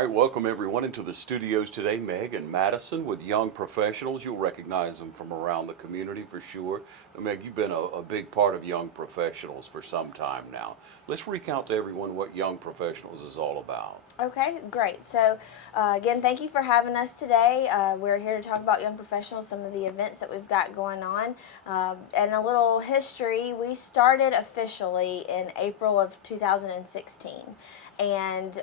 All right, welcome everyone into the studios today. Meg and Madison with young professionals. You'll recognize them from around the community for sure. Now, Meg, you've been a big part of Young Professionals for some time now. Let's recount to everyone what Young Professionals is all about. Okay, great. So, again, thank you for having us today. We're here to talk about Young Professionals, some of the events that we've got going on. And a little history, we started officially in April of 2016. And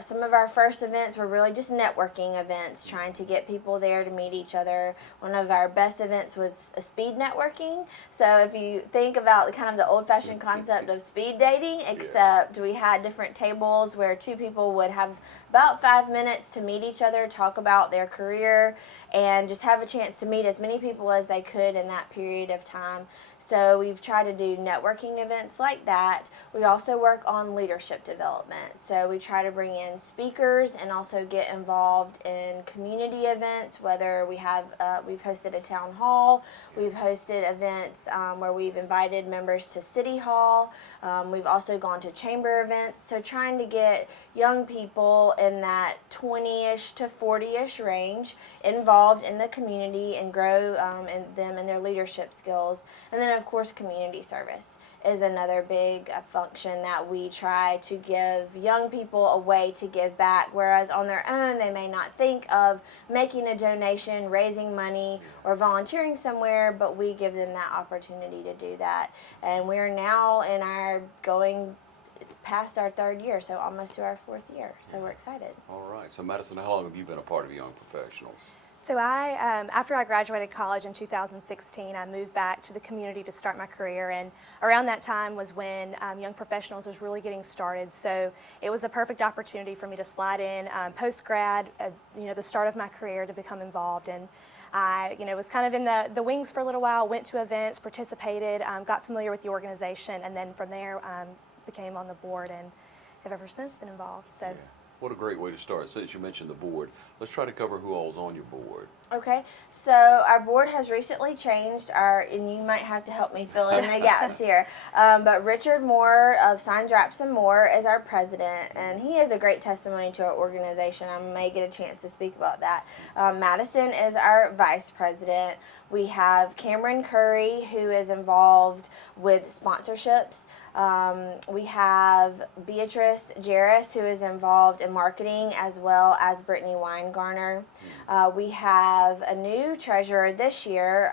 some of our first events were really just networking events, trying to get people there to meet each other. One of our best events was a speed networking. So if you think about kind of the old-fashioned concept of speed dating, except we had different tables where two people would have about 5 minutes to meet each other, talk about their career, and just have a chance to meet as many people as they could in that period of time. So we've tried to do networking events like that. We also work on leadership development. So we try to bring in speakers and also get involved in community events, whether we've hosted a town hall, we've hosted events where we've invited members to City Hall. We've also gone to chamber events. So trying to get young people in that 20-ish to 40-ish range involved in the community and grow them in their leadership skills. And then, of course, community service is another big function that we try to give young people a way to give back, whereas on their own they may not think of making a donation, raising money, or volunteering somewhere, but we give them that opportunity to do that. And we're now in our going past our third year, so almost to our fourth year, so we're excited. All right, so Madison, how long have you been a part of Young Professionals? So after I graduated college in 2016, I moved back to the community to start my career, and around that time was when Young Professionals was really getting started. So it was a perfect opportunity for me to slide in post-grad, the start of my career, to become involved. And I, was kind of in the wings for a little while, went to events, participated, got familiar with the organization, and then from there became on the board and have ever since been involved. So. Yeah. What a great way to start. Since you mentioned the board, let's try to cover who all's on your board. Okay, so our board has recently changed, and you might have to help me fill in the gaps here. But Richard Moore of Signs, Wraps, and More is our president, and he is a great testimony to our organization. I may get a chance to speak about that. Madison is our vice president. We have Cameron Curry, who is involved with sponsorships. We have Beatrice Jarris, who is involved in marketing, as well as Brittany Weingarner. We have a new treasurer this year,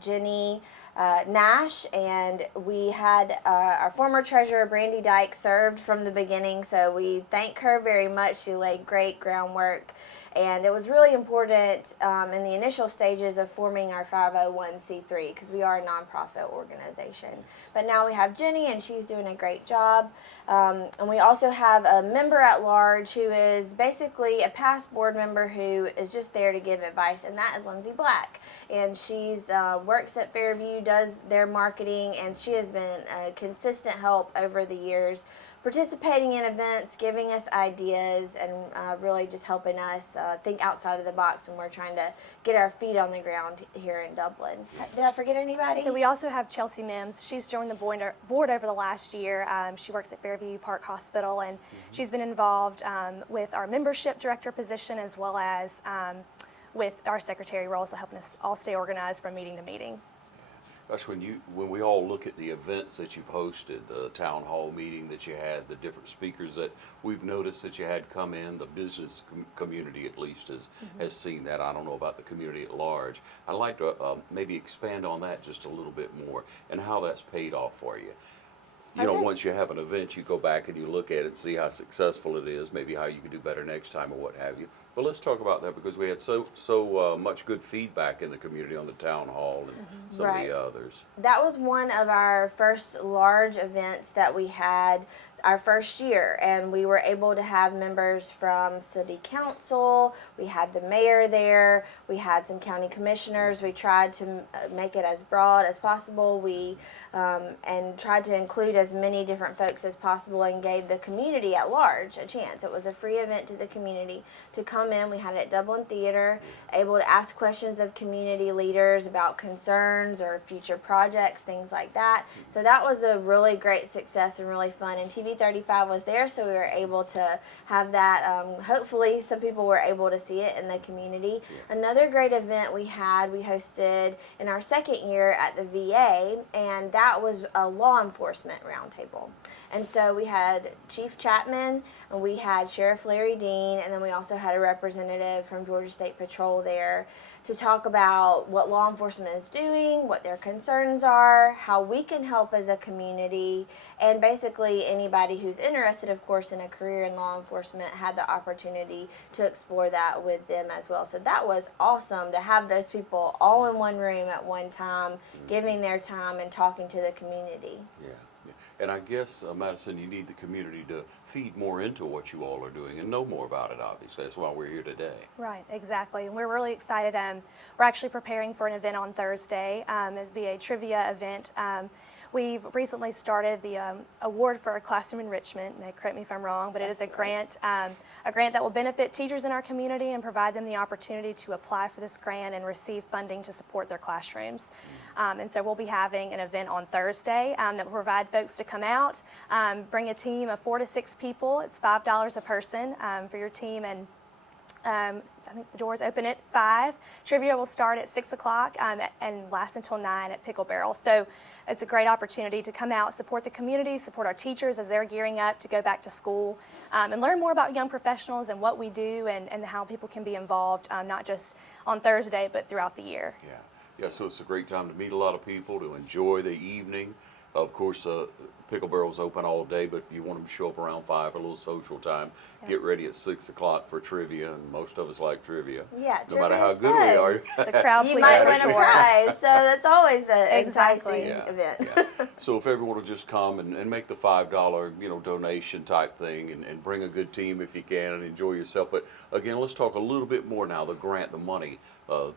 Jenny Nash, and we had our former treasurer, Brandy Dyke, served from the beginning, so we thank her very much. She laid great groundwork, and it was really important in the initial stages of forming our 501c3, because we are a nonprofit organization. But now we have Jenny, and she's doing a great job. And we also have a member at large who is basically a past board member who is just there to give advice, and that is Lindsay Black. And she's works at Fairview, does their marketing, and she has been a consistent help over the years, participating in events, giving us ideas, and really just helping us think outside of the box when we're trying to get our feet on the ground here in Dublin. Did I forget anybody? So we also have Chelsea Mims. She's joined the board over the last year. She works at Fairview Park Hospital, and she's been involved with our membership director position, as well as with our secretary role, so helping us all stay organized from meeting to meeting. Gosh, when we all look at the events that you've hosted, the town hall meeting that you had, the different speakers that we've noticed that you had come in, the business community at least has seen that. I don't know about the community at large. I'd like to maybe expand on that just a little bit more and how that's paid off for you. You know, once you have an event, you go back and you look at it and see how successful it is, maybe how you can do better next time or what have you. But let's talk about that, because we had so much good feedback in the community on the town hall and some of the others. That was one of our first large events that we had our first year, and we were able to have members from city council. We had the mayor there. We had some county commissioners. We tried to make it as broad as possible. We and tried to include as many different folks as possible and gave the community at large a chance. It was a free event to the community to come in. We had it at Dublin Theater, able to ask questions of community leaders about concerns or future projects, things like that. So that was a really great success and really fun. And TV 35 was there, so we were able to have that. Hopefully some people were able to see it in the community. Another great event we hosted in our second year at the VA, and that was a law enforcement roundtable. And so we had Chief Chapman, and we had Sheriff Larry Dean, and then we also had a representative from Georgia State Patrol there to talk about what law enforcement is doing, what their concerns are, how we can help as a community, and basically anybody who's interested, of course, in a career in law enforcement had the opportunity to explore that with them as well. So that was awesome to have those people all in one room at one time, giving their time and talking to the community. Yeah. And I guess, Madison, you need the community to feed more into what you all are doing and know more about it, obviously. That's why we're here today. Right, exactly. And we're really excited. We're actually preparing for an event on Thursday. It'll be a trivia event. We've recently started the award for classroom enrichment. Now, correct me if I'm wrong, but it is a grant that will benefit teachers in our community and provide them the opportunity to apply for this grant and receive funding to support their classrooms. And so we'll be having an event on Thursday that will provide folks to come out, bring a team of 4 to 6 people. It's $5 a person for your team, and I think the doors open at 5. Trivia will start at 6 o'clock and last until 9 at Pickle Barrel. So it's a great opportunity to come out, support the community, support our teachers as they're gearing up to go back to school, and learn more about young professionals and what we do and how people can be involved, not just on Thursday, but throughout the year. Yeah, so it's a great time to meet a lot of people, to enjoy the evening. Of course, Pickle Barrel's open all day, but you want them to show up around 5, a little social time. Yeah. Get ready at 6 o'clock for trivia, and most of us like trivia. Yeah, no matter how good we are. The crowd you might win a prize, so that's always an exactly. exciting event. Yeah. So if everyone will just come and make the $5 donation type thing and bring a good team if you can and enjoy yourself. But again, let's talk a little bit more now. The grant, the money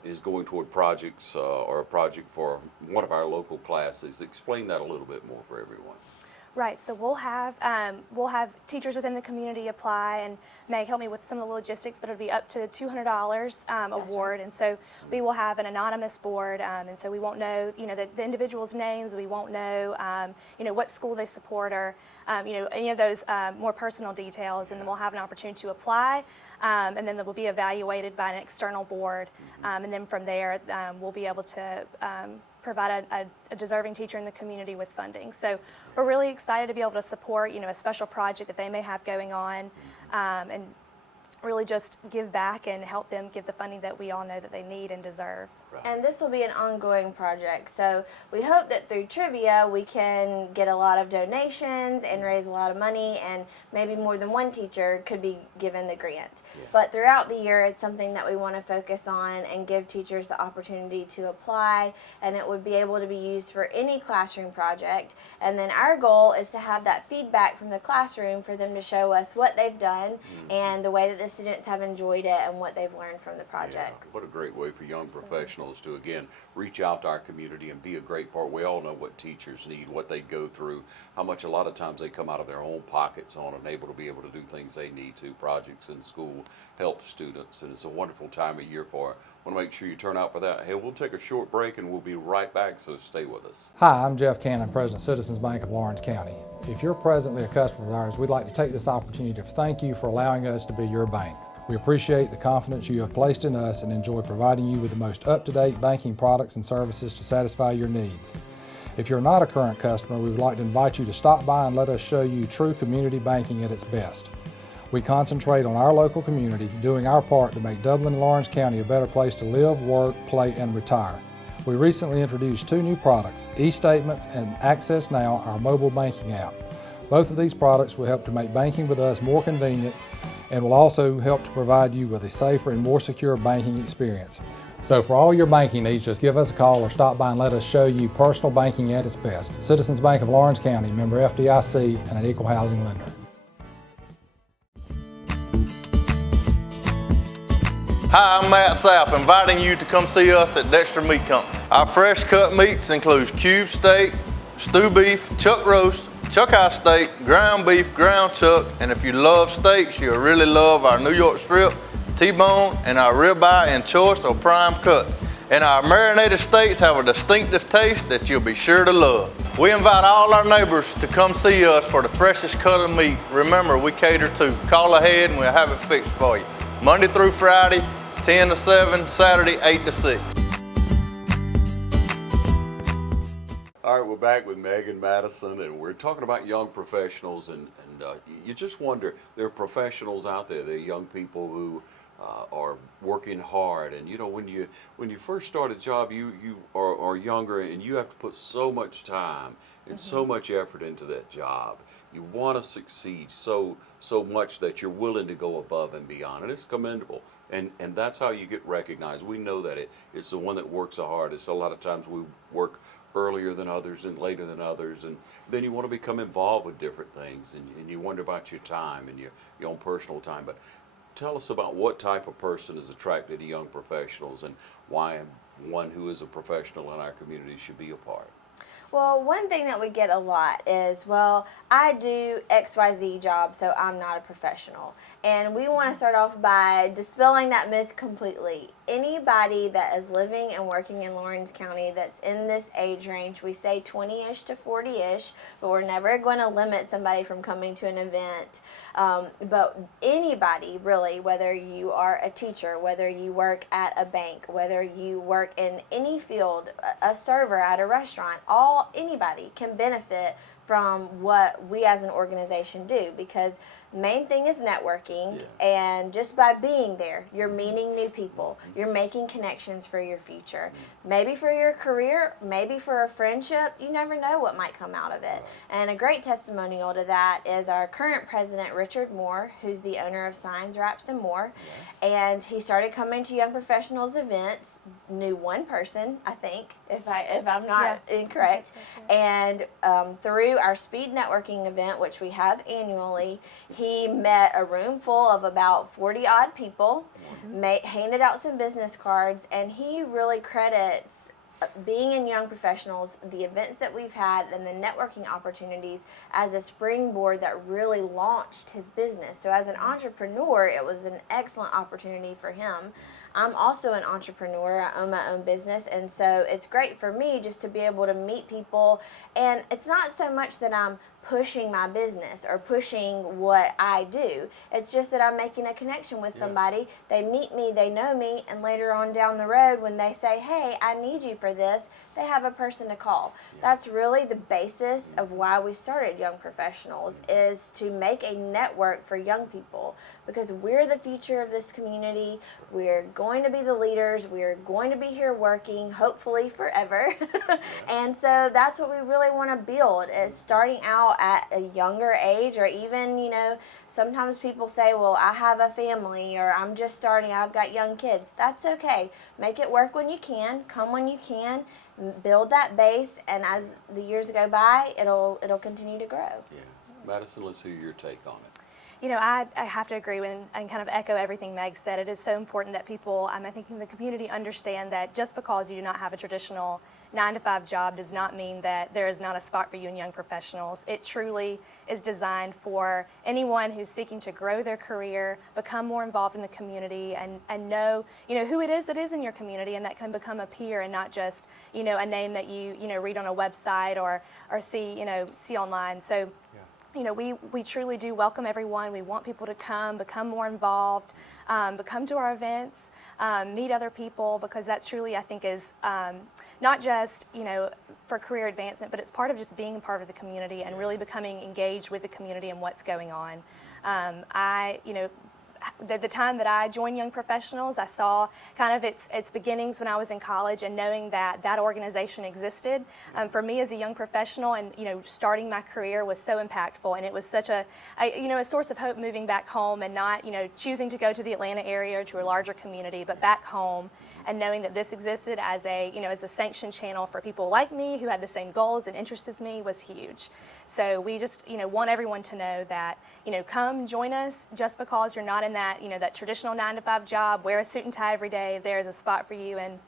is going toward projects or a project for one of our local classes. Explain that a little bit more for everyone. Right, so we'll have teachers within the community apply, and Meg help me with some of the logistics, but it'll be up to $200 award, and so we will have an anonymous board, and so we won't know, the individuals' names, we won't know, what school they support or, any of those more personal details, and then we'll have an opportunity to apply, and then they will be evaluated by an external board, and then from there we'll be able to provide a deserving teacher in the community with funding. So we're really excited to be able to support, a special project that they may have going on, and really just give back and help them give the funding that we all know that they need and deserve. Right. And this will be an ongoing project, so we hope that through trivia we can get a lot of donations and raise a lot of money, and maybe more than one teacher could be given the grant. Yeah. But throughout the year it's something that we want to focus on and give teachers the opportunity to apply, and it would be able to be used for any classroom project. And then our goal is to have that feedback from the classroom for them to show us what they've done and the way that the students have enjoyed it and what they've learned from the projects. Yeah, what a great way for young professionals to, again, reach out to our community and be a great part. We all know what teachers need, what they go through, how much a lot of times they come out of their own pockets on and able to be able to do things they need to. Projects in school help students, and it's a wonderful time of year for it. Want to make sure you turn out for that. Hey, we'll take a short break and we'll be right back, so stay with us. Hi, I'm Jeff Cannon, President of Citizens Bank of Lawrence County. If you're presently a customer of ours, we'd like to take this opportunity to thank you for allowing us to be your bank. We appreciate the confidence you have placed in us and enjoy providing you with the most up-to-date banking products and services to satisfy your needs. If you're not a current customer, we would like to invite you to stop by and let us show you true community banking at its best. We concentrate on our local community, doing our part to make Dublin-Laurens County a better place to live, work, play, and retire. We recently introduced 2 new products, eStatements and Access Now, our mobile banking app. Both of these products will help to make banking with us more convenient and will also help to provide you with a safer and more secure banking experience. So for all your banking needs, just give us a call or stop by and let us show you personal banking at its best. Citizens Bank of Lawrence County, member FDIC, and an equal housing lender. Hi, I'm Matt Sapp, inviting you to come see us at Dexter Meat Company. Our fresh cut meats includes cube steak, stew beef, chuck roast, chuck eye steak, ground beef, ground chuck, and if you love steaks, you'll really love our New York strip, T-bone, and our ribeye in choice or prime cuts. And our marinated steaks have a distinctive taste that you'll be sure to love. We invite all our neighbors to come see us for the freshest cut of meat. Remember, we cater to. Call ahead and we'll have it fixed for you. Monday through Friday, 10 to 7, Saturday, 8 to 6. All right, we're back with Meg and Madison, and we're talking about young professionals, and you just wonder, there are professionals out there, there are young people who are working hard, and you know, when you first start a job, you are younger, and you have to put so much time and so much effort into that job. You want to succeed so much that you're willing to go above and beyond, and it's commendable. And that's how you get recognized. We know that it's the one that works the hardest. A lot of times we work earlier than others and later than others, and then you want to become involved with different things, and you wonder about your time and your own personal time. But tell us about what type of person is attracted to young professionals and why one who is a professional in our community should be a part. Well, one thing that we get a lot is, well, I do XYZ job, so I'm not a professional. And we want to start off by dispelling that myth completely. Anybody that is living and working in Laurens County that's in this age range, we say 20-ish to 40-ish, but we're never going to limit somebody from coming to an event. But anybody, really, whether you are a teacher, whether you work at a bank, whether you work in any field, a server at a restaurant, anybody can benefit from what we as an organization do, because the main thing is networking, and just by being there, you're meeting new people, you're making connections for your future, maybe for your career, maybe for a friendship. You never know what might come out of it. And a great testimonial to that is our current president, Richard Moore, who's the owner of Signs, Wraps, and More. And he started coming to Young Professionals events, knew one person, I think, if I'm not incorrect, and through our speed networking event, which we have annually, he met a room full of about 40 odd people, handed out some business cards, and he really credits being in Young Professionals, the events that we've had, and the networking opportunities as a springboard that really launched his business. So as an entrepreneur, it was an excellent opportunity for him. I'm also an entrepreneur. I own my own business, and so it's great for me just to be able to meet people. And it's not so much that I'm pushing my business or pushing what I do. It's just that I'm making a connection with somebody. They meet me, they know me, and later on down the road when they say, hey, I need you for this, they have a person to call. That's really the basis of why we started Young Professionals, is to make a network for young people, because we're the future of this community. We're going to be the leaders. We're going to be here working, hopefully forever. And so that's what we really want to build, is starting out at a younger age, or even, you know, sometimes people say, well, I have a family, or I'm just starting, I've got young kids. That's okay. Make it work when you can, come when you can, build that base, and as the years go by, it'll continue to grow. Yeah. Madison, let's hear your take on it. You know, I have to agree with and kind of echo everything Meg said. It is so important that people, I think in the community, understand that just because you do not have a traditional 9-to-5 job does not mean that there is not a spot for you in Young Professionals. It truly is designed for anyone who's seeking to grow their career, become more involved in the community, and know, you know, who it is that is in your community, and that can become a peer and not just, you know, a name that you read on a website or see online. So, you know, we truly do welcome everyone. We want people to come, become more involved, come to our events, meet other people, because that truly, I think, is not just, you know, for career advancement, but it's part of just being part of the community and really becoming engaged with the community and what's going on. The time that I joined Young Professionals, I saw kind of its beginnings when I was in college, and knowing that that organization existed for me as a young professional, and you know, starting my career was so impactful, and it was such a source of hope moving back home, and not, you know, choosing to go to the Atlanta area or to a larger community, but back home, and knowing that this existed as a sanctioned channel for people like me who had the same goals and interests as me was huge. So we just, you know, want everyone to know that, you know, come join us. Just because you're not in that, you know, that traditional 9-to-5 job, wear a suit and tie every day, there is a spot for you, and,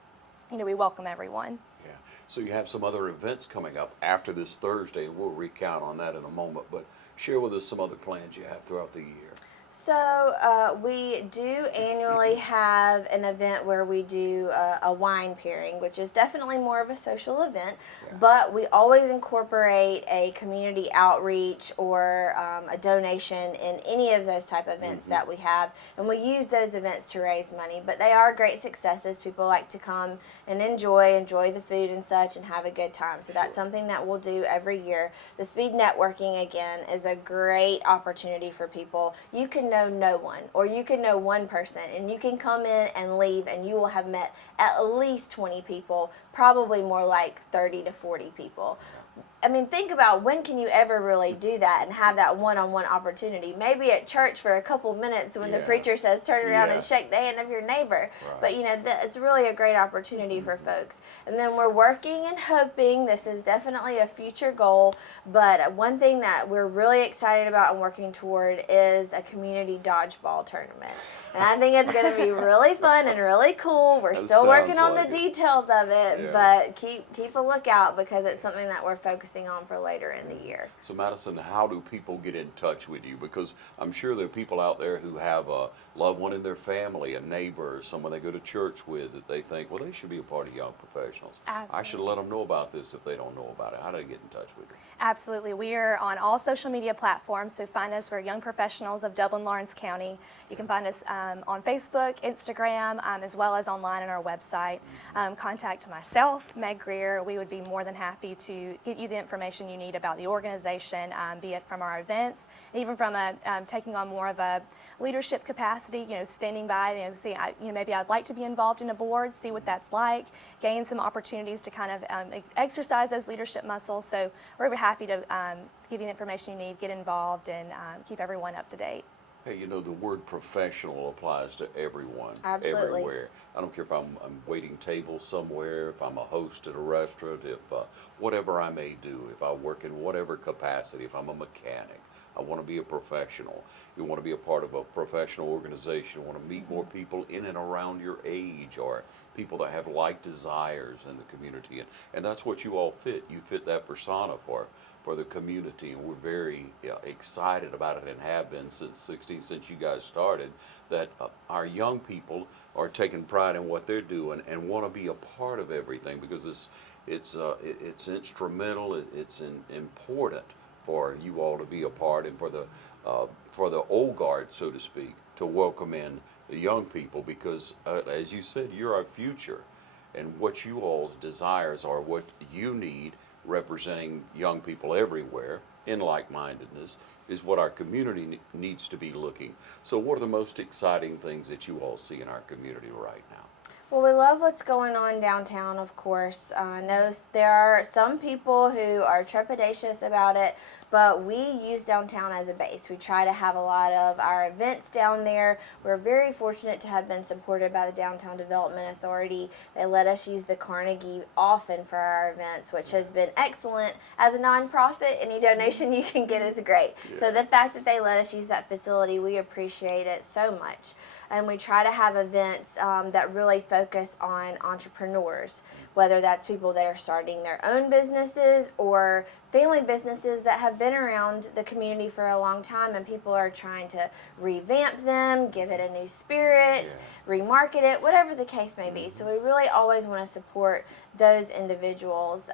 you know, we welcome everyone. Yeah. So you have some other events coming up after this Thursday, and we'll recount on that in a moment, but share with us some other plans you have throughout the year. So we do annually have an event where we do a wine pairing, which is definitely more of a social event, but we always incorporate a community outreach or a donation in any of those type of events that we have, and we use those events to raise money. But they are great successes. People like to come and enjoy the food and such and have a good time. So that's something that we'll do every year. The speed networking, again, is a great opportunity for people. You can know no one, or you can know one person, and you can come in and leave and you will have met at least 20 people, probably more like 30 to 40 people. I mean, think about, when can you ever really do that and have that one-on-one opportunity? Maybe at church for a couple minutes when the preacher says, turn around and shake the hand of your neighbor. But, you know, it's really a great opportunity for folks. And then we're working and hoping, this is definitely a future goal, but one thing that we're really excited about and working toward is a community dodgeball tournament. And I think it's going to be really fun and really cool. We're still working on the details of it, but keep a lookout, because it's something that we're focusing on for later in the year. So Madison, how do people get in touch with you? Because I'm sure there are people out there who have a loved one in their family, a neighbor, or someone they go to church with, that they think, well, they should be a part of Young Professionals. I should let them know about this if they don't know about it. How do they get in touch with you? Absolutely. We are on all social media platforms, so find us. We're Young Professionals of Dublin-Laurens County. You can find us on Facebook, Instagram, as well as online on our website. Contact myself, Meg Greer. We would be more than happy to get you the information you need about the organization, be it from our events, even from taking on more of a leadership capacity, you know, standing by, maybe I'd like to be involved in a board, see what that's like, gain some opportunities to kind of exercise those leadership muscles. So we're happy to give you the information you need, get involved, and keep everyone up to date. Hey, you know, the word professional applies to everyone, Absolutely. everywhere. I don't care if I'm waiting tables somewhere, if I'm a host at a restaurant, if whatever I may do, if I work in whatever capacity, if I'm a mechanic. I want to be a professional. You want to be a part of a professional organization. You want to meet more people in and around your age, or people that have like desires in the community. And that's what you all fit. You fit that persona for the community, and we're very excited about it, and have been since you guys started, that our young people are taking pride in what they're doing and want to be a part of everything, because it's instrumental, it's important for you all to be a part, and for the old guard, so to speak, to welcome in the young people, because as you said, you're our future, and what you all's desires are what you need, representing young people everywhere in like-mindedness, is what our community needs to be looking. So what are the most exciting things that you all see in our community right now? Well, we love what's going on downtown, of course. I know there are some people who are trepidatious about it, but we use downtown as a base. We try to have a lot of our events down there. We're very fortunate to have been supported by the Downtown Development Authority. They let us use the Carnegie often for our events, which has been excellent. As a nonprofit, any donation you can get is great. So the fact that they let us use that facility, we appreciate it so much. And we try to have events that really focus on entrepreneurs, whether that's people that are starting their own businesses or family businesses that have been around the community for a long time, and people are trying to revamp them, give it a new spirit, remarket it, whatever the case may be. So we really always want to support those individuals.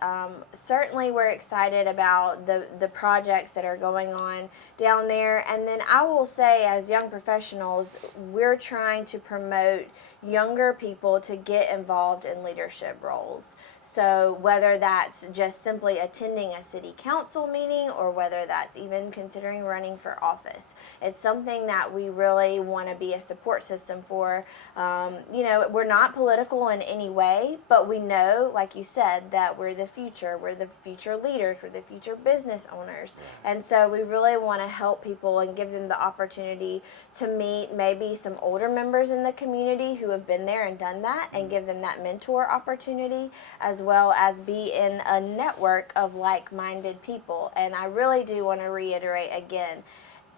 Certainly we're excited about the projects that are going on down there. And then I will say, as Young Professionals, we're trying to promote younger people to get involved in leadership roles. So whether that's just simply attending a city council meeting, or whether that's even considering running for office, it's something that we really want to be a support system for. We're not political in any way, but we know, like you said, that we're the future leaders, we're the future business owners. And so we really want to help people and give them the opportunity to meet maybe some older members in the community who have been there and done that, and give them that mentor opportunity, as well as be in a network of like-minded people. And I really do want to reiterate again,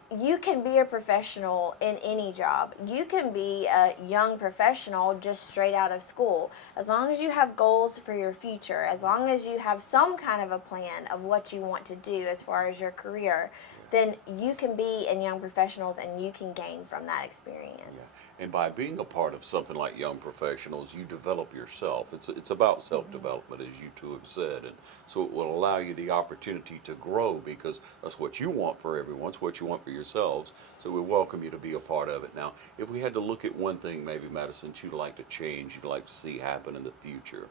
you can be a professional in any job. You can be a young professional just straight out of school. As long as you have goals for your future, as long as you have some kind of a plan of what you want to do as far as your career, then you can be in Young Professionals and you can gain from that experience. Yeah. And by being a part of something like Young Professionals, you develop yourself. It's about self-development, as you two have said, and so it will allow you the opportunity to grow, because that's what you want for everyone. It's what you want for yourselves. So we welcome you to be a part of it. Now, if we had to look at one thing, maybe, Madison, you'd like to change, you'd like to see happen in the future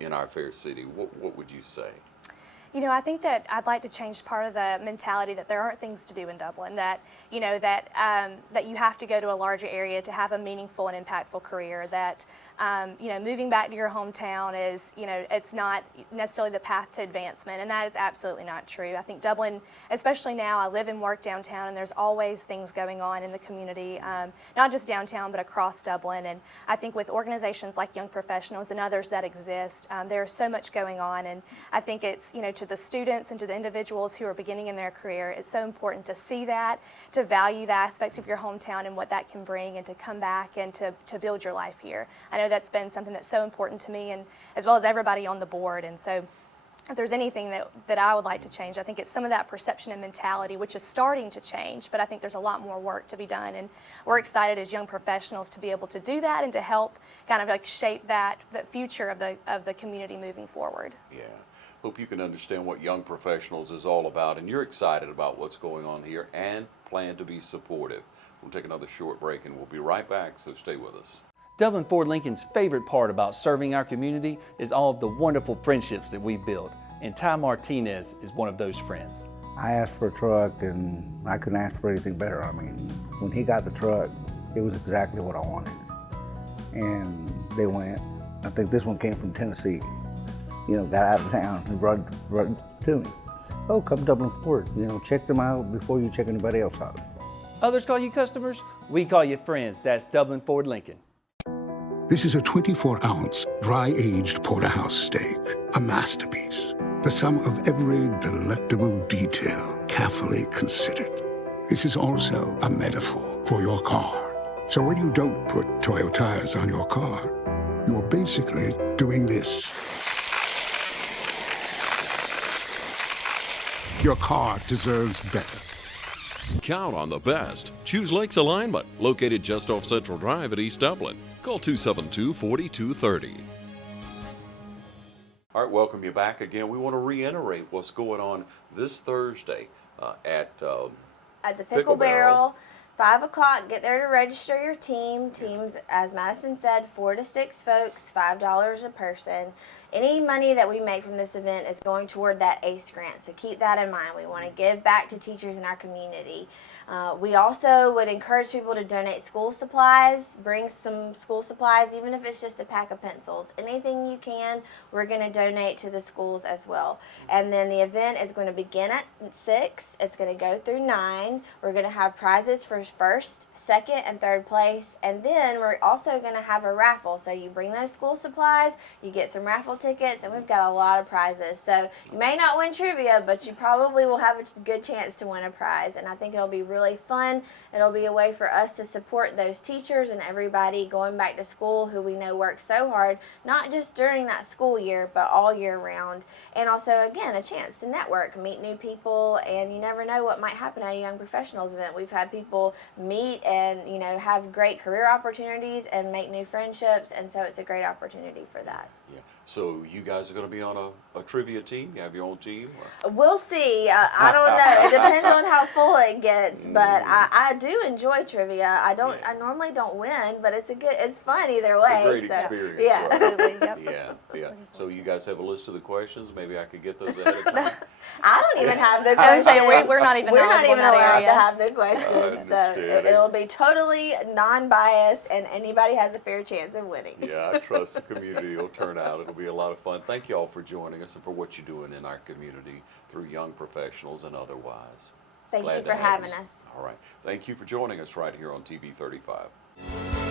in our fair city, what would you say? You know, I think that I'd like to change part of the mentality that there aren't things to do in Dublin, that, you know, that you have to go to a larger area to have a meaningful and impactful career, that, you know, moving back to your hometown is, you know, it's not necessarily the path to advancement, and that is absolutely not true. I think Dublin, especially now, I live and work downtown, and there's always things going on in the community, not just downtown, but across Dublin, and I think with organizations like Young Professionals and others that exist, there's so much going on, and I think it's, you know, to the students and to the individuals who are beginning in their career, it's so important to see that, to value the aspects of your hometown and what that can bring, and to come back and to build your life here. I know that's been something that's so important to me, and as well as everybody on the board, and so if there's anything that I would like to change, I think it's some of that perception and mentality, which is starting to change, but I think there's a lot more work to be done, and we're excited as Young Professionals to be able to do that and to help kind of like shape that future of the community moving forward. Yeah. Hope you can understand what Young Professionals is all about, and you're excited about what's going on here and plan to be supportive. We'll take another short break and we'll be right back, so stay with us. Dublin Ford Lincoln's favorite part about serving our community is all of the wonderful friendships that we've built, and Ty Martinez is one of those friends. I asked for a truck and I couldn't ask for anything better. I mean, when he got the truck, it was exactly what I wanted. And they went, I think this one came from Tennessee, you know, got out of town and brought it to me. Oh, come Dublin Ford, you know, check them out before you check anybody else out. Others call you customers, we call you friends. That's Dublin Ford Lincoln. This is a 24-ounce, dry-aged porterhouse steak, a masterpiece, the sum of every delectable detail carefully considered. This is also a metaphor for your car. So when you don't put Toyo tires on your car, you're basically doing this. Your car deserves better. Count on the best. Choose Lakes Alignment, located just off Central Drive at East Dublin. Call 272-4230. All right, welcome you back again. We want to reiterate what's going on this Thursday at the Pickle Barrel. 5 o'clock, get there to register your team. Teams, as Madison said, 4 to 6 folks, $5 a person. Any money that we make from this event is going toward that ACE grant, so keep that in mind. We want to give back to teachers in our community. We also would encourage people to donate school supplies. Bring some school supplies, even if it's just a pack of pencils. Anything you can, we're going to donate to the schools as well. And then the event is going to begin at 6. It's going to go through 9. We're going to have prizes for first, second, and third place. And then we're also going to have a raffle. So you bring those school supplies, you get some raffle tickets, and we've got a lot of prizes. So you may not win trivia, but you probably will have a good chance to win a prize. And I think it'll be really fun. It'll be a way for us to support those teachers and everybody going back to school who we know work so hard, not just during that school year, but all year round. And also, again, a chance to network, meet new people, and you never know what might happen at a Young Professionals event. We've had people meet and, you know, have great career opportunities and make new friendships, and so it's a great opportunity for that. Yeah. So you guys are going to be on a trivia team? You have your own team? Or? We'll see. I don't know. It depends on how full it gets, but I do enjoy trivia. I normally don't win, but it's fun either way. It's a great experience. Yeah, right? absolutely. Yep. Yeah. So you guys have a list of the questions? Maybe I could get those ahead of time. I don't even have the I questions. would say we're not even allowed area. to have the questions, so understand. it'll be totally non-biased, and anybody has a fair chance of winning. Yeah, I trust the community will turn out. It'll be a lot of fun. Thank you all for joining us and for what you're doing in our community through Young Professionals and otherwise. Thank Glad you to for have having us. us. All right. Thank you for joining us right here on TV 35.